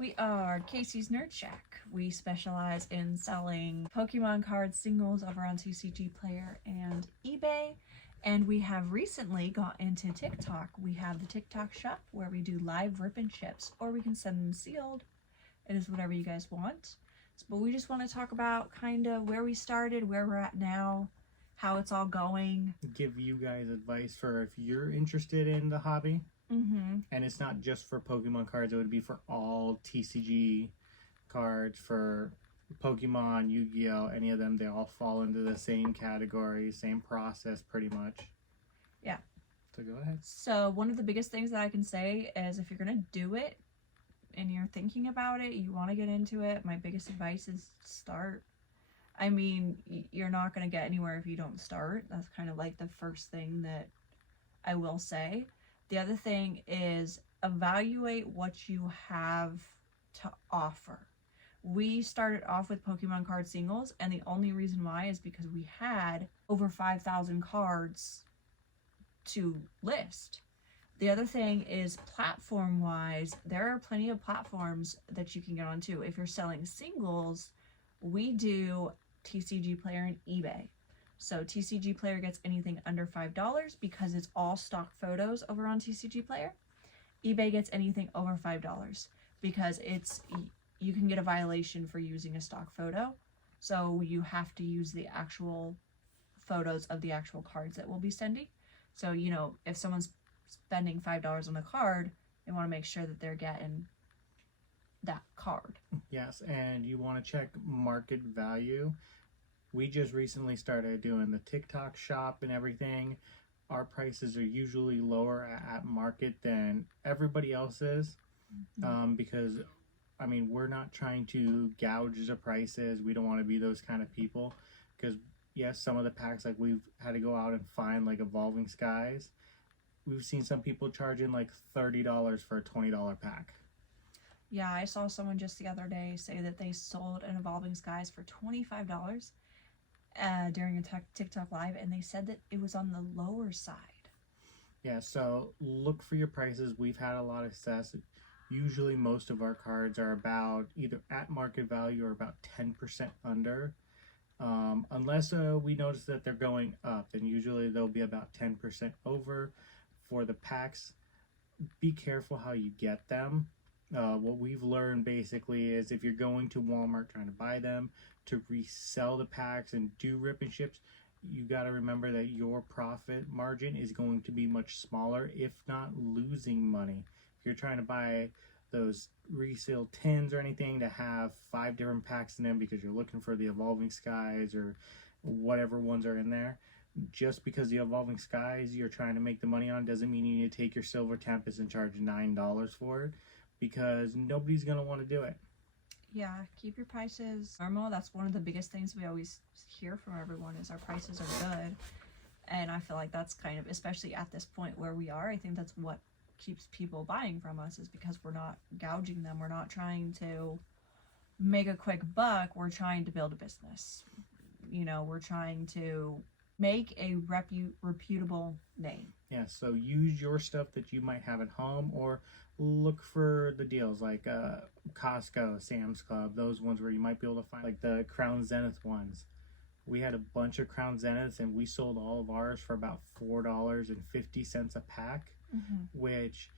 We are Casey's Nerd Shack. We specialize in selling Pokemon card singles over on TCG Player and eBay. And we have recently got into TikTok. We have the TikTok shop where we do live rip and ships, or we can send them sealed. It is whatever you guys want. But we just want to talk about kind of where we started, where we're at now, how it's all going. Give you guys advice for if you're interested in the hobby. And it's not just for Pokemon cards, it would be for all TCG cards, for Pokemon, Yu-Gi-Oh, any of them. They all fall into the same category, same process pretty much. Yeah. So go ahead. So one of the biggest things that I can say is if you're going to do it and you're thinking about it, you want to get into it, my biggest advice is start. I mean, you're not going to get anywhere if you don't start. That's kind of like the first thing that I will say. The other thing is evaluate what you have to offer. We started off with Pokemon card singles, and the only reason why is because we had over 5,000 cards to list. The other thing is platform-wise, there are plenty of platforms that you can get onto. If you're selling singles, we do TCG Player and eBay. So TCG Player gets anything under $5 because it's all stock photos over on TCG Player. eBay gets anything over $5 because you can get a violation for using a stock photo. So you have to use the actual photos of the actual cards that we'll be sending. So, you know, if someone's spending $5 on a card, they want to make sure that they're getting that card. Yes, and you want to check market value. We just recently started doing the TikTok shop and everything. Our prices are usually lower at market than everybody else's, because, I mean, we're not trying to gouge the prices. We don't want to be those kind of people, because, yes, some of the packs, like, we've had to go out and find, like, Evolving Skies. We've seen some people charging, like, $30 for a $20 pack. Yeah, I saw someone just the other day say that they sold an Evolving Skies for $25 during a TikTok live, and they said that it was on the lower side. Yeah, so look for your prices. We've had a lot of success. Usually most of our cards are about either at market value or about 10% under. Unless we notice that they're going up, then usually they'll be about 10% over. For the packs, be careful how you get them. What we've learned basically is if you're going to Walmart trying to buy them to resell the packs and do rip and ships, you got to remember that your profit margin is going to be much smaller, if not losing money. If you're trying to buy those resale tins or anything that have 5 different packs in them because you're looking for the Evolving Skies or whatever ones are in there, just because the Evolving Skies you're trying to make the money on doesn't mean you need to take your Silver Tempest and charge $9 for it, because nobody's going to want to do it. Yeah, keep your prices normal. That's one of the biggest things we always hear from everyone is our prices are good. And I feel like that's kind of, especially at this point where we are, I think that's what keeps people buying from us, is because we're not gouging them. We're not trying to make a quick buck. We're trying to build a business. You know, we're trying to make a reputable name. Yeah, so use your stuff that you might have at home, or look for the deals like Costco, Sam's Club, those ones where you might be able to find like the Crown Zenith ones. We had a bunch of Crown Zeniths and we sold all of ours for about $4.50 a pack, which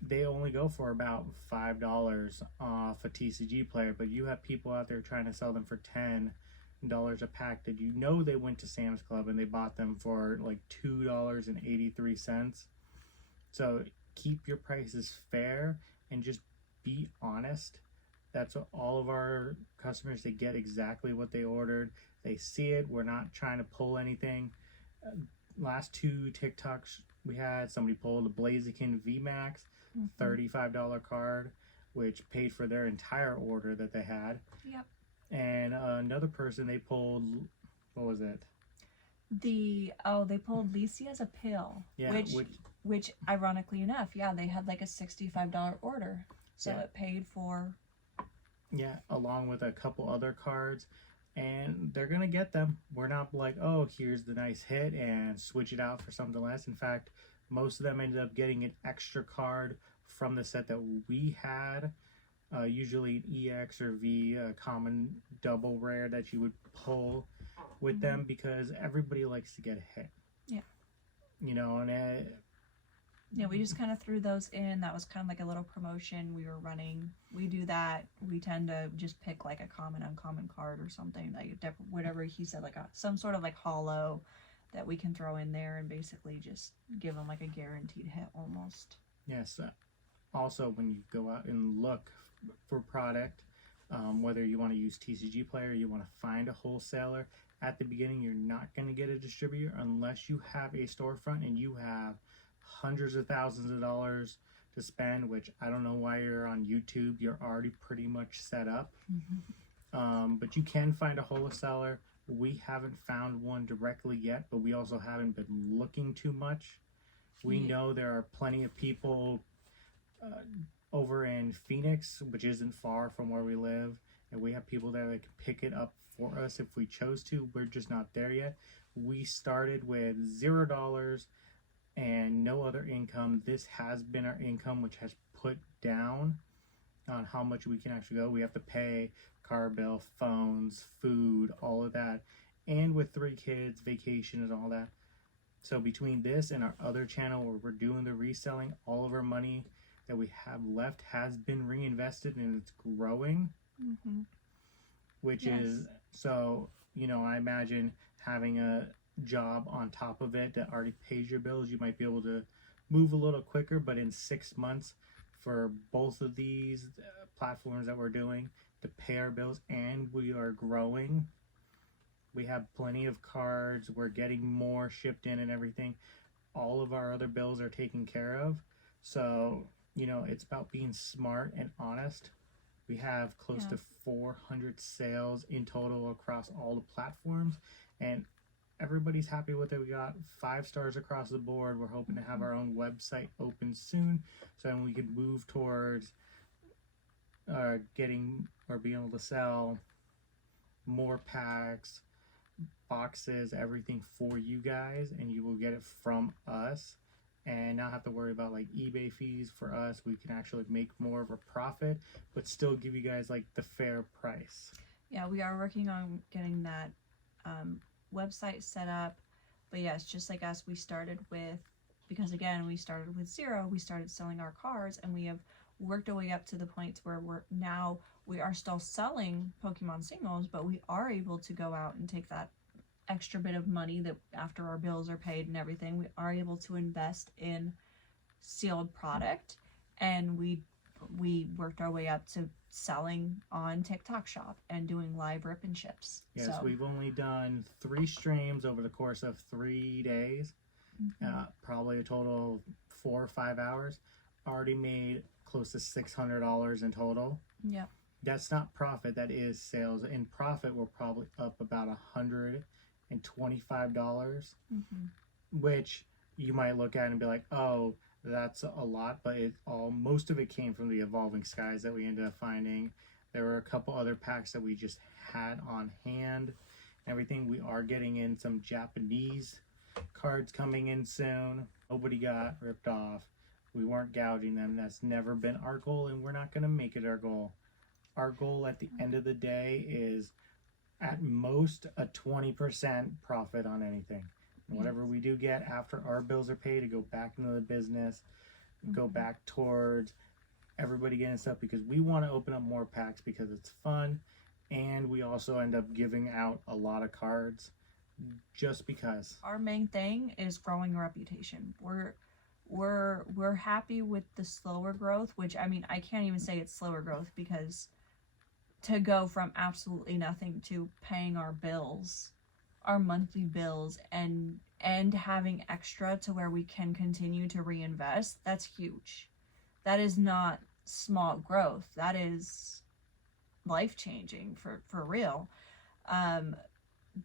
they only go for about $5 off a TCG Player, but you have people out there trying to sell them for $10 a pack that you know they went to Sam's Club and they bought them for like $2.83. So keep your prices fair and just be honest. That's what all of our customers, they get exactly what they ordered. They see it. We're not trying to pull anything. Last 2 TikToks we had, somebody pulled a Blaziken VMAX, $35 card, which paid for their entire order that they had. Yep. And another person, they pulled, what was it? They pulled Lisi as a pill. Yeah, which ironically enough, yeah, they had like a $65 order. So yeah. It paid for. Yeah, along with a couple other cards. And they're going to get them. We're not like, oh, here's the nice hit and switch it out for something less. In fact, most of them ended up getting an extra card from the set that we had usually an EX or V, a common double rare that you would pull with them, because everybody likes to get a hit. Yeah. You know, and yeah, we just kind of threw those in. That was kind of like a little promotion we were running. We do that. We tend to just pick like a common, uncommon card or something, like whatever he said, like some sort of like hollow that we can throw in there and basically just give them like a guaranteed hit almost. yes. Also, when you go out and look for product, whether you want to use TCG Player, you want to find a wholesaler, at the beginning you're not going to get a distributor unless you have a storefront and you have hundreds of thousands of dollars to spend, which I don't know why you're on YouTube. You're already pretty much set up. But you can find a wholesaler. We haven't found one directly yet, but we also haven't been looking too much. We know there are plenty of people over in Phoenix, which isn't far from where we live, and we have people there that can pick it up for us if we chose to. We're just not there yet. We started with $0 and no other income. This has been our income, which has put down on how much we can actually go. We have to pay car bill, phones, food, all of that, and with 3 kids, vacation and all that. So between this and our other channel where we're doing the reselling, all of our money that we have left has been reinvested and it's growing. Which is, so, you know, I imagine having a job on top of it that already pays your bills, you might be able to move a little quicker. But in 6 months, for both of these platforms that we're doing, to pay our bills, and we are growing, we have plenty of cards, we're getting more shipped in and everything, all of our other bills are taken care of. So, you know, it's about being smart and honest. We have close to 400 sales in total across all the platforms, and everybody's happy with it. We got 5 stars across the board. We're hoping to have our own website open soon, so then we can move towards getting or being able to sell more packs, boxes, everything for you guys, and you will get it from us and not have to worry about like eBay fees. For us, we can actually make more of a profit but still give you guys like the fair price. Yeah, we are working on getting that website set up. But yes, just like us, we started with, because again, we started with 0, we started selling our cards, and we have worked our way up to the point where we are still selling Pokemon singles, but we are able to go out and take that extra bit of money that after our bills are paid and everything, we are able to invest in sealed product. And we worked our way up to selling on TikTok Shop and doing live rip and ships. Yes, so we've only done 3 streams over the course of 3 days, probably a total of 4 or 5 hours. Already made close to $600 in total. Yep. That's not profit, that is sales. In profit, we're probably up about $125, which you might look at and be like, oh, that's a lot, but most of it came from the Evolving Skies that we ended up finding. There were a couple other packs that we just had on hand. Everything. We are getting in some Japanese cards coming in soon. Nobody got ripped off. We weren't gouging them. That's never been our goal, and we're not going to make it our goal. Our goal at the end of the day is at most a 20% profit on anything. Whatever we do get after our bills are paid, to go back into the business, go back towards everybody getting stuff, because we want to open up more packs because it's fun, and we also end up giving out a lot of cards just because. Our main thing is growing a reputation. We're happy with the slower growth, which, I mean, I can't even say it's slower growth, because to go from absolutely nothing to paying our bills, our monthly bills, and having extra to where we can continue to reinvest, that's huge. That is not small growth. That is life-changing for real.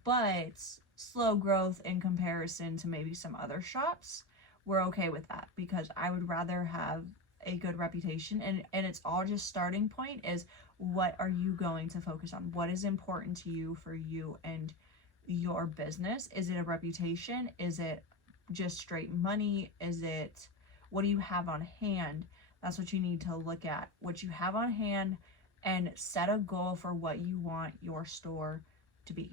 But slow growth in comparison to maybe some other shops, we're okay with that, because I would rather have a good reputation, and it's all just starting point is, what are you going to focus on? What is important to you for you and your business? Is it a reputation? Is it just straight money? Is it, what do you have on hand That's what you need to look at, what you have on hand, and set a goal for what you want your store to be,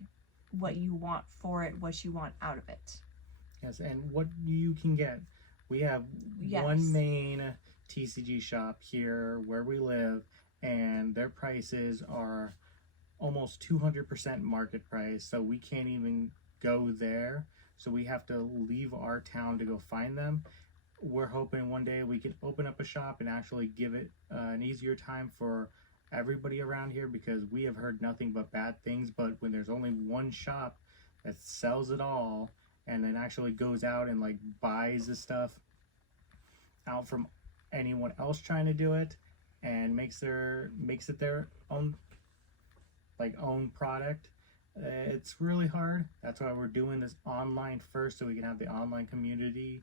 what you want for it, what you want out of it. Yes, and what you can get. We have Yes. one main TCG shop here where we live, and their prices are almost 200% market price, so we can't even go there. So we have to leave our town to go find them. We're hoping one day we can open up a shop and actually give it an easier time for everybody around here, because we have heard nothing but bad things. But when there's only one shop that sells it all and then actually goes out and like buys the stuff out from anyone else trying to do it and makes it their own product, it's really hard. That's why we're doing this online first, so we can have the online community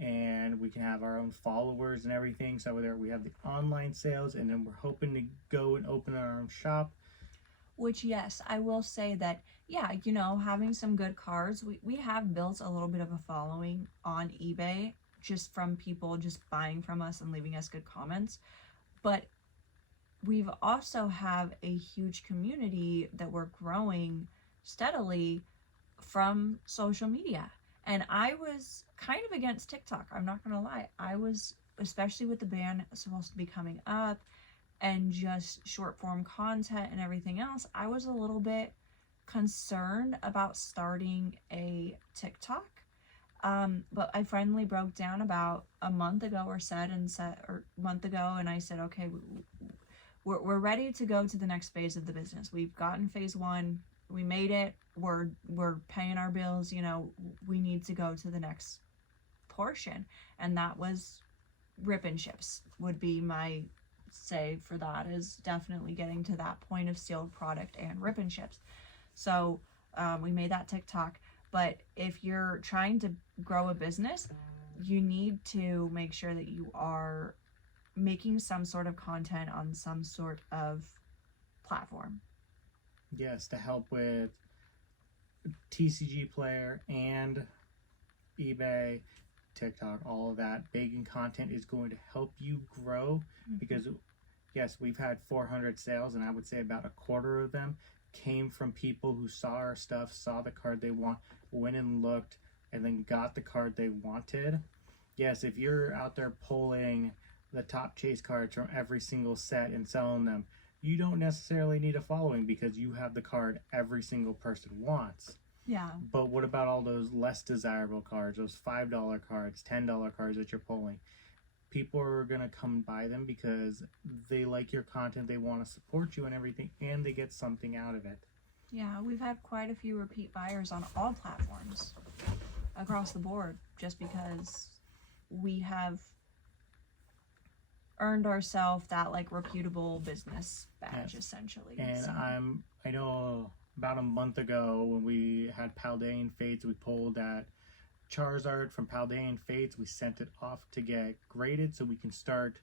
and we can have our own followers and everything. So there we have the online sales, and then we're hoping to go and open our own shop. Which, yes, I will say that, yeah, you know, having some good cards, we have built a little bit of a following on eBay just from people just buying from us and leaving us good comments. But we've also have a huge community that we're growing steadily from social media. And I was kind of against TikTok, I'm not gonna lie. I was, especially with the ban supposed to be coming up and just short form content and everything else, I was a little bit concerned about starting a TikTok. But I finally broke down about a month ago or month ago, and I said, okay, we're ready to go to the next phase of the business. We've gotten phase 1, we made it, we're paying our bills, you know, we need to go to the next portion. And that was rip and ships would be my say for that, is definitely getting to that point of sealed product and rip and ships. So we made that TikTok. But if you're trying to grow a business, you need to make sure that you are making some sort of content on some sort of platform. Yes, to help with TCG Player and eBay, TikTok, all of that. Baking content is going to help you grow, because yes, we've had 400 sales, and I would say about a quarter of them came from people who saw our stuff, saw the card they want, went and looked, and then got the card they wanted. Yes, if you're out there pulling the top chase cards from every single set and selling them, you don't necessarily need a following, because you have the card every single person wants. Yeah. But what about all those less desirable cards, those $5 cards, $10 cards that you're pulling? People are going to come buy them because they like your content, they want to support you and everything, and they get something out of it. Yeah, we've had quite a few repeat buyers on all platforms across the board, just because we have earned ourselves that like reputable business badge, yes, essentially. And so. I know about a month ago when we had Paldean Fates, we pulled that Charizard from Paldean Fates. We sent it off to get graded so we can start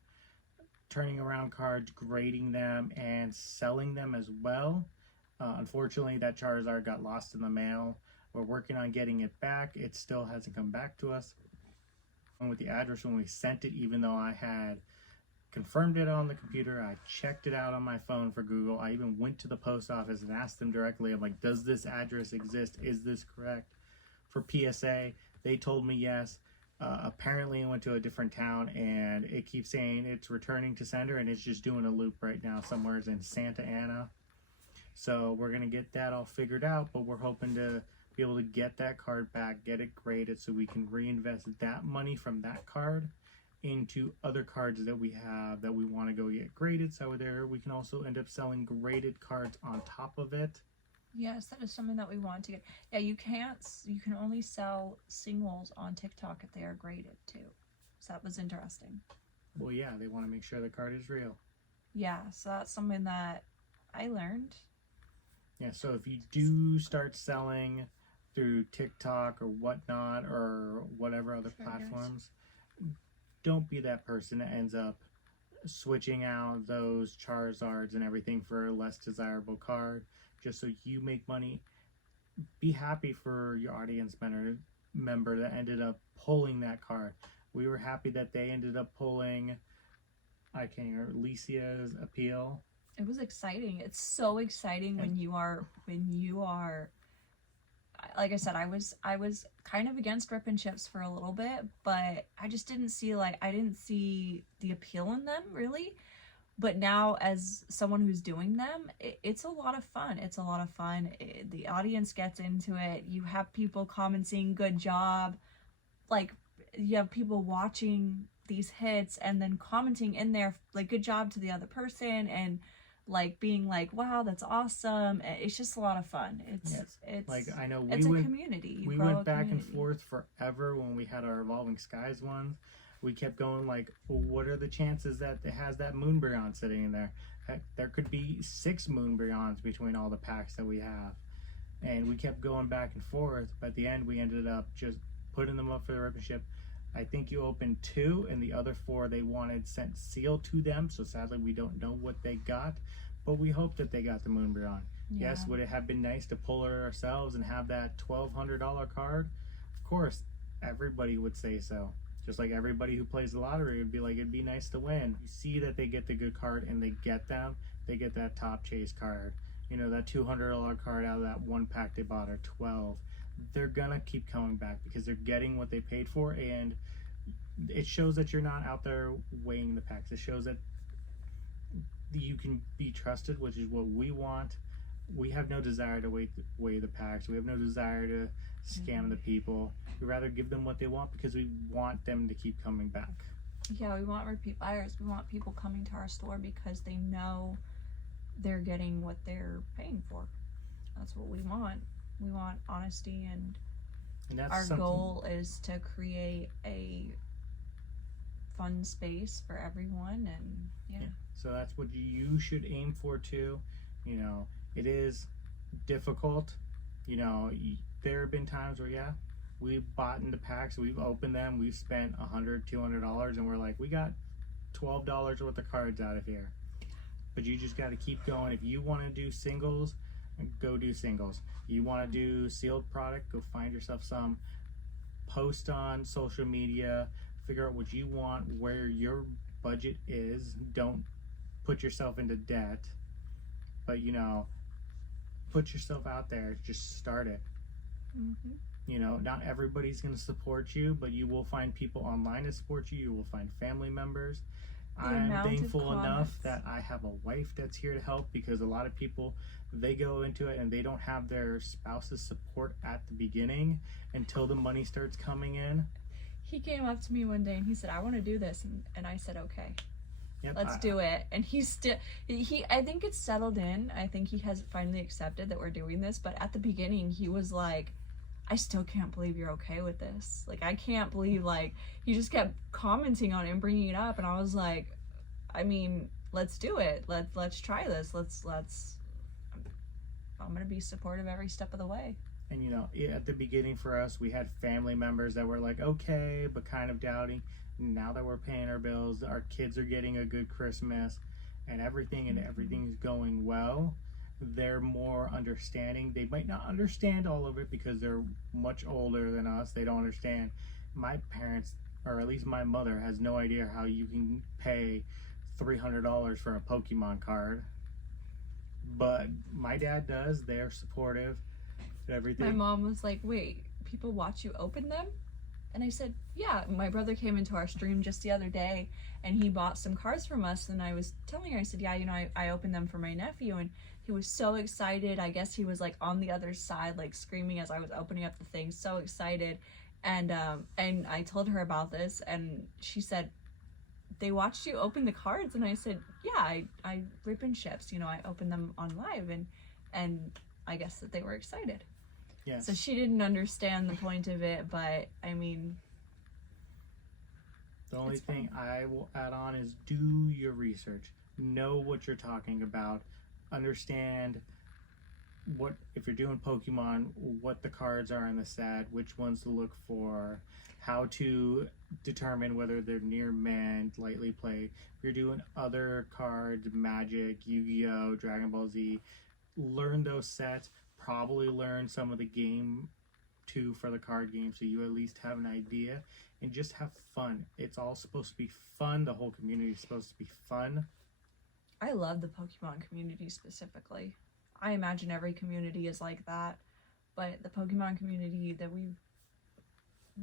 turning around cards, grading them, and selling them as well. Unfortunately, that Charizard got lost in the mail. We're working on getting it back. It still hasn't come back to us. And with the address when we sent it, even though I had confirmed it on the computer, I checked it out on my phone for Google. I even went to the post office and asked them directly, I'm like, does this address exist? Is this correct? For PSA, they told me yes. Apparently it went to a different town, and it keeps saying it's returning to sender, and it's just doing a loop right now somewhere in Santa Ana. So we're going to get that all figured out, but we're hoping to be able to get that card back, get it graded, so we can reinvest that money from that card into other cards that we have that we want to go get graded. So there we can also end up selling graded cards on top of it. Yes, that is something that we want to get. Yeah, you can only sell singles on TikTok if they are graded too. So that was interesting. Well, yeah, they want to make sure the card is real. Yeah, so that's something that I learned. Yeah, so if you do start selling through TikTok or whatnot or whatever other platforms, don't be that person that ends up switching out those Charizards and everything for a less desirable card just so you make money. Be happy for your audience member that ended up pulling that card. We were happy that they ended up pulling I can't remember, Licia's appeal. It was exciting. It's so exciting when you are like I said, I was kind of against rip and chips for a little bit, but I just didn't see I didn't see the appeal in them really. But now, as someone who's doing them, it's a lot of fun. It's a lot of fun. The audience gets into it. You have people commenting, "Good job." Like, you have people watching these hits and then commenting in there, like, "Good job" to the other person, and like being like, "Wow, that's awesome." It's just a lot of fun. It's Like, I know it's a community. We went back and forth forever when we had our Evolving Skies ones. We kept going like, well, what are the chances that it has that Moonbryon sitting in there? Heck, there could be 6 Moonbryons between all the packs that we have. And we kept going back and forth, but at the end we ended up just putting them up for the rip and ship. I think you opened 2, and the other 4 they wanted sent sealed to them, so sadly we don't know what they got, but we hope that they got the Moonbryon. Yeah. Yes, would it have been nice to pull it ourselves and have that $1,200 card? Of course, everybody would say so. Just like everybody who plays the lottery would be like, it'd be nice to win. You see that they get the good card and they get them. They get that Top Chase card. You know, that $200 card out of that 1 pack they bought, or 12. They're gonna keep coming back because they're getting what they paid for, and it shows that you're not out there weighing the packs. It shows that you can be trusted, which is what we want. We have no desire to weigh the packs. We have no desire to scam the people. We rather give them what they want because we want them to keep coming back. Yeah, we want repeat buyers. We want people coming to our store because they know they're getting what they're paying for. That's what we want. We want honesty, and that's our goal is to create a fun space for everyone, and yeah. So that's what you should aim for too. You know, it is difficult. You know, there have been times where we've bought into packs, we've opened them, we've spent $100, $200, and we're like, we got $12 worth of cards out of here. But you just got to keep going. If you want to do singles, go do singles. You want to do sealed product, go find yourself some. Post on social media, figure out what you want, where your budget is. Don't put yourself into debt, but you know, put yourself out there. Just start it. Mm-hmm. You know, not everybody's going to support you, but you will find people online to support you. You will find family members. I'm thankful enough that I have a wife that's here to help, because a lot of people, they go into it and they don't have their spouse's support at the beginning until the money starts coming in. He came up to me one day and he said, "I want to do this," and I said, "Okay, let's do it." And he's still, I think it's settled in. I think he has finally accepted that we're doing this, but at the beginning he was like, "I still can't believe you're okay with this. Like, I can't believe," like, he just kept commenting on it and bringing it up, and I was like, I mean, let's do it. Let's try this. I'm gonna be supportive every step of the way. And you know, at the beginning for us, we had family members that were like, okay, but kind of doubting. Now that we're paying our bills, our kids are getting a good Christmas, and everything's going well, they're more understanding. They might not understand all of it because they're much older than us. They don't understand. My parents, or at least my mother, has no idea how you can pay $300 for a Pokemon card. But my dad does. They're supportive. Everything. My mom was like, "Wait, people watch you open them?" And I said, "Yeah." My brother came into our stream just the other day and he bought some cards from us, and I was telling her, I said, "Yeah, you know, I opened them for my nephew," and he was so excited. I guess he was like on the other side, like screaming as I was opening up the thing, so excited. And I told her about this, and she said, "They watched you open the cards?" And I said, "Yeah, I rip and ships, you know, I opened them on live," and I guess that they were excited. Yes. So she didn't understand the point of it, but I mean, the only thing I will add on is do your research. Know what you're talking about. Understand what, if you're doing Pokemon, what the cards are in the set, which ones to look for, how to determine whether they're near mint, lightly played. If you're doing other cards, Magic, Yu-Gi-Oh, Dragon Ball Z, learn those sets. Probably learn some of the game too for the card game, so you at least have an idea. and just have fun. It's all supposed to be fun. The whole community is supposed to be fun. I love the Pokemon community specifically. I imagine every community is like that, but the Pokemon community that we've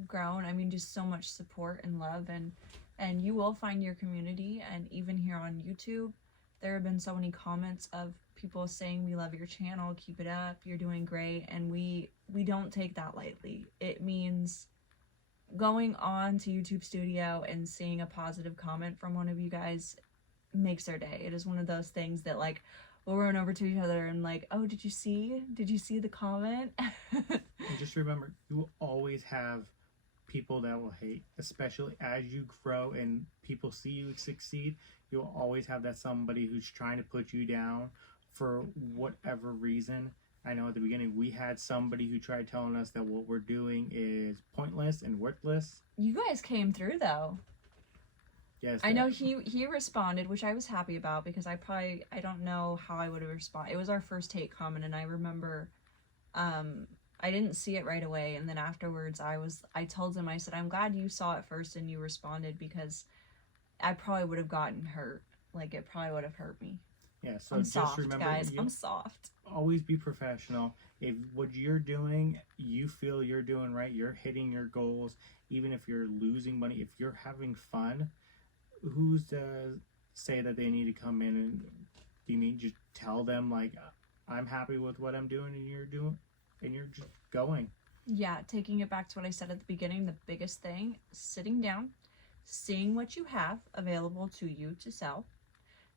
grown, I mean, just so much support and love, and you will find your community. And even here on YouTube, there have been so many comments of people saying, we love your channel, keep it up, you're doing great. And we don't take that lightly. It means going on to YouTube Studio and seeing a positive comment from one of you guys makes their day. It is one of those things that, like, we'll run over to each other and like, oh, did you see the comment? And just remember, you will always have people that will hate, especially as you grow and people see you succeed. You'll always have that somebody who's trying to put you down for whatever reason. I know at the beginning we had somebody who tried telling us that what we're doing is pointless and worthless. You guys came through though. Yes, I know he responded, which I was happy about, because I don't know how I would have responded. It was our first hate comment, and I remember I didn't see it right away, and then afterwards I told him, I said, I'm glad you saw it first and you responded, because I probably would have gotten hurt. Like, it probably would have hurt me. Yeah, so I'm just soft, remember, guys. I'm soft. Always be professional. If what you're doing, you feel you're doing right, you're hitting your goals, even if you're losing money, if you're having fun, who's to say that they need to come in and, you mean, just tell them, like, I'm happy with what I'm doing, and you're just going. Yeah, taking it back to what I said at the beginning, the biggest thing, sitting down, seeing what you have available to you to sell,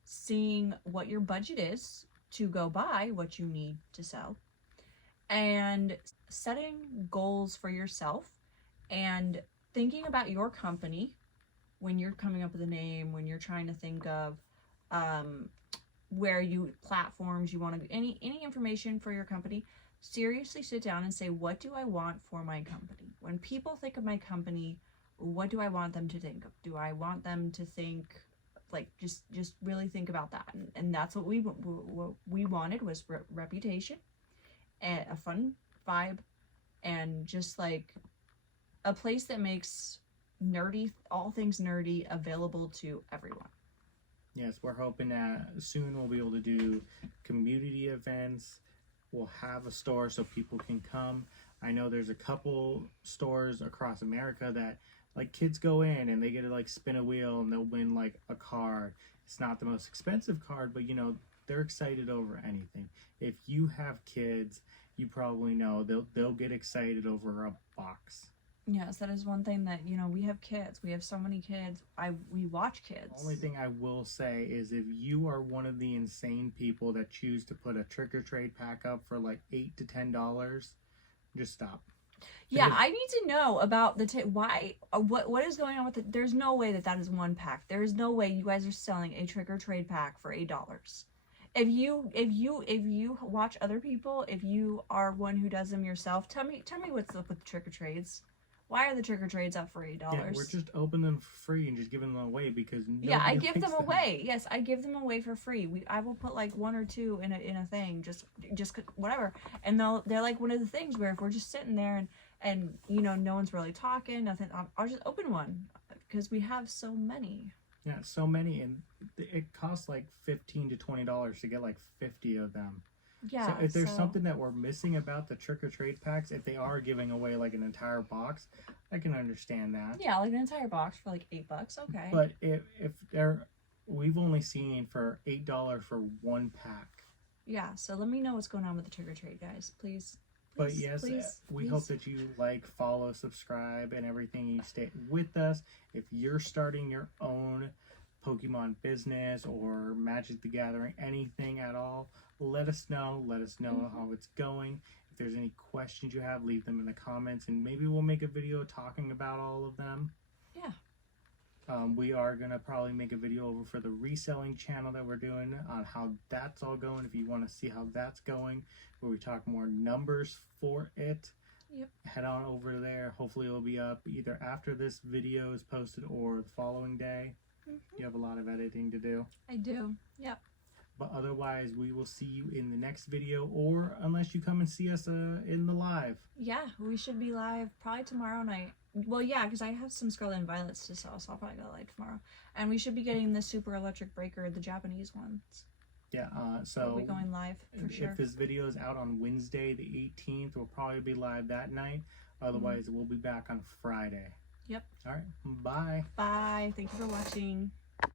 seeing what your budget is to go buy what you need to sell, and setting goals for yourself and thinking about your company when you're coming up with a name, when you're trying to think of platforms you want to, any information for your company. Seriously sit down and say, what do I want for my company? When people think of my company, what do I want them to think of? Do I want them to think, like, just really think about that? And that's what we wanted, was reputation and a fun vibe, and just like a place that makes all things nerdy available to everyone. Yes, we're hoping that soon we'll be able to do community events. We'll have a store so people can come. I know there's a couple stores across America that, like, kids go in and they get to, like, spin a wheel and they'll win, like, a card. It's not the most expensive card, but, you know, they're excited over anything. If you have kids, you probably know they'll get excited over a box. Yes, that is one thing that, you know, we have kids. We have so many kids. We watch kids. The only thing I will say is, if you are one of the insane people that choose to put a trick-or-trade pack up for like $8 to $10, just stop. Yeah, I need to know about what is going on with it. There's no way that is one pack. There is no way you guys are selling a trick-or-trade pack for $8. If you watch other people, if you are one who does them yourself, tell me what's up with trick-or-trades. Why are the trick-or-trades up for $8? Yeah, we're just opening them for free and just giving them away because I give them away. Yes, I give them away for free. I will put like one or two in a thing, just whatever. And they're like one of the things where if we're just sitting there and you know, no one's really talking, nothing, I'll just open one because we have so many. Yeah, so many, and it costs like $15 to $20 to get like 50 of them. Yeah. So if there's something that we're missing about the trick-or-trade packs, if they are giving away like an entire box, I can understand that. Yeah, like an entire box for like $8, okay. But if we've only seen for $8 for one pack. Yeah, so let me know what's going on with the trick-or-trade, guys, please. But yes, we hope that you like, follow, subscribe, and everything. You stay with us. If you're starting your own Pokemon business or Magic the Gathering, anything at all, let us know. Let us know how it's going. If there's any questions you have, leave them in the comments, and maybe we'll make a video talking about all of them. Yeah. We are going to probably make a video over for the reselling channel that we're doing on how that's all going. If you want to see how that's going, where we talk more numbers for it, yep, head on over there. Hopefully it'll be up either after this video is posted or the following day. You have a lot of editing to do. I do. Yep. But otherwise, we will see you in the next video, or unless you come and see us in the live. Yeah, we should be live probably tomorrow night. Well, yeah, because I have some Scarlet and Violets to sell, so I'll probably go live tomorrow. And we should be getting the Super Electric Breaker, the Japanese ones. Yeah, We'll so be going live for sure. if this video is out on Wednesday the 18th, we'll probably be live that night. Otherwise, we'll be back on Friday. Yep. All right, bye. Bye. Thank you for watching.